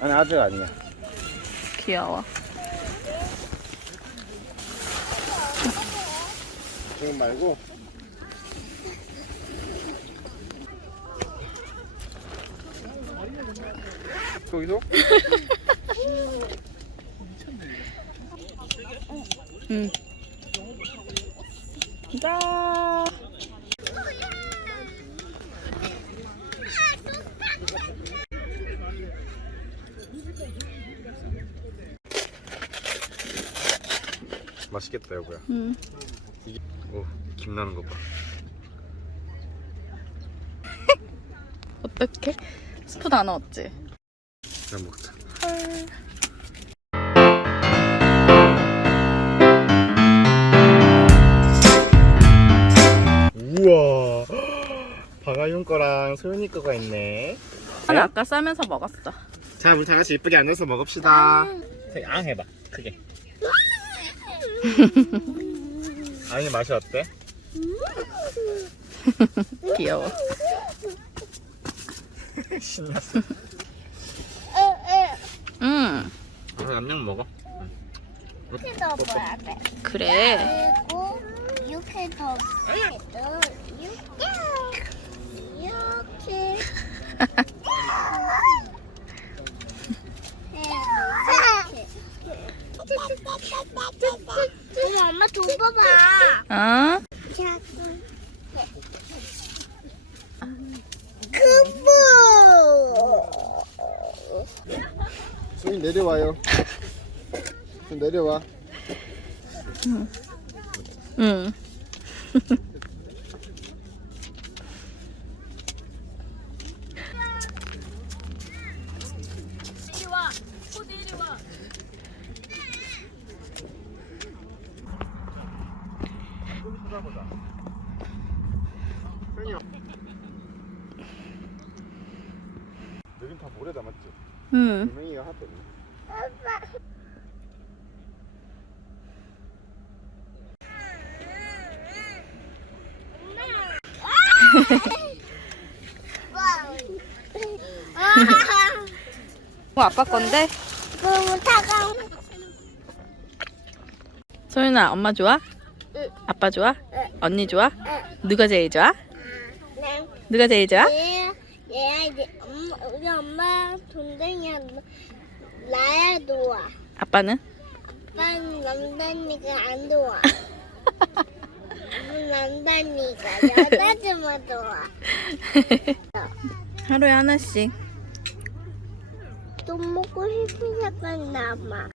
아니 아직 아니야. 귀여워. 지금 말고. 거기서? 응. 자. 맛있겠다 여보야. 응. 이게 오 김 나는 것 봐. 어떡해? 스프 다 넣었지? 그냥 먹자. 우와. 박아윤 거랑 소윤이 거가 있네. 아니 아까 싸면서 먹었어. 자, 우리 다 같이 이쁘게 앉아서 먹읍시다. 앙 해봐, 크게. 아니 맛이 어때? 귀여워. 신났어. 응. 그래서 냠냠 먹어. 이렇게 넣어야 돼. 그래. 그리고 이렇게 더 이렇게 이렇게 돈 봐봐. 어? 크보. 소윤 내려와요. 좀 내려와. 응. 소윤이. 여긴 다 모래 담았지? 응. 분명히가 하도. 이거 아빠 건데? 너무 차가워. 소윤아 엄마 좋아? 응. 아빠 좋아? 응. 언니 좋아? 응. 누가 제일 좋아? 네. 누가 제일 좋아? 얘, 얘야 이제 엄마, 우리 엄마 동생이야 나야 좋아. 아빠는? 아빠는 남단이가 안 좋아. 남단이가 여자들만 좋아. 하루에 하나씩. 돈 먹고 싶은 색깔 남아.